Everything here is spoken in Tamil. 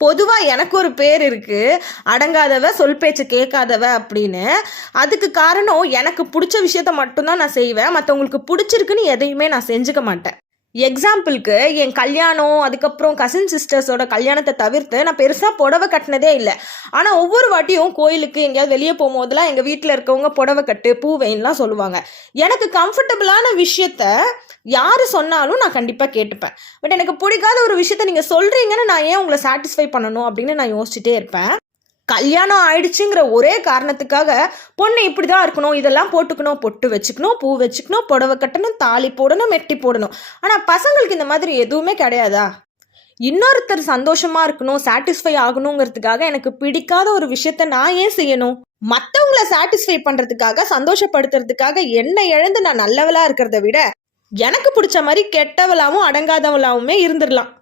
பொதுவா எனக்கு ஒரு பேர் இருக்கு. அடங்காதவ, சொல் பேச்சு கேட்காதவ அப்படின்னு. அதுக்கு காரணம் எனக்கு புடிச்ச விஷயத்த மட்டும் தான் நான் செய்வேன். மத்தவங்களுக்கு புடிச்சிருக்குன்னு எதையுமே நான் செஞ்சுக்க மாட்டேன். எக்ஸாம்பிள்க்கு என் கல்யாணம், அதுக்கப்புறம் கசின் சிஸ்டர்ஸோட கல்யாணத்த தவிர்த்து நான் பெருசா புடவை கட்டினதே இல்ல. ஆனா ஒவ்வொரு வாட்டியும் கோயிலுக்கு எங்கேயாவது வெளிய போம்போதெல்லாம் எங்க வீட்ல இருக்கவங்க புடவை கட்டு, பூ வைன்லாம் சொல்லுவாங்க. எனக்கு கம்ஃபர்டபுளான விஷயத்த யாரு சொன்னாலும் நான் கண்டிப்பா கேட்டுப்பேன். பட் எனக்கு பிடிக்காத ஒரு விஷயத்த நீங்க சொல்றீங்கன்னு நான் ஏன் உங்கள சாட்டிஸ்ஃபை பண்ணணும் அப்படின்னு நான் யோசிச்சுட்டே இருப்பேன். கல்யாணம் ஆயிடுச்சுங்கிற ஒரே காரணத்துக்காக பொண்ணு இப்படிதான் இருக்கணும், இதெல்லாம் போட்டுக்கணும், பொட்டு வச்சுக்கணும், பூ வச்சுக்கணும், புடவை கட்டணும், தாலி போடணும், மெட்டி போடணும். ஆனா பசங்களுக்கு இந்த மாதிரி எதுவுமே கிடையாதா? இன்னொருத்தர் சந்தோஷமா இருக்கணும், சாட்டிஸ்ஃபை ஆகணுங்கிறதுக்காக எனக்கு பிடிக்காத ஒரு விஷயத்த நான் ஏன் செய்யணும்? மத்தவங்கள சாட்டிஸ்ஃபை பண்றதுக்காக, சந்தோஷப்படுத்துறதுக்காக என்ன இழந்து நான் நல்லவளா இருக்கிறத விட எனக்கு பிடிச்ச மாதிரி கெட்டவளாவும் அடங்காதவளாவுமே இருந்துடலாம்.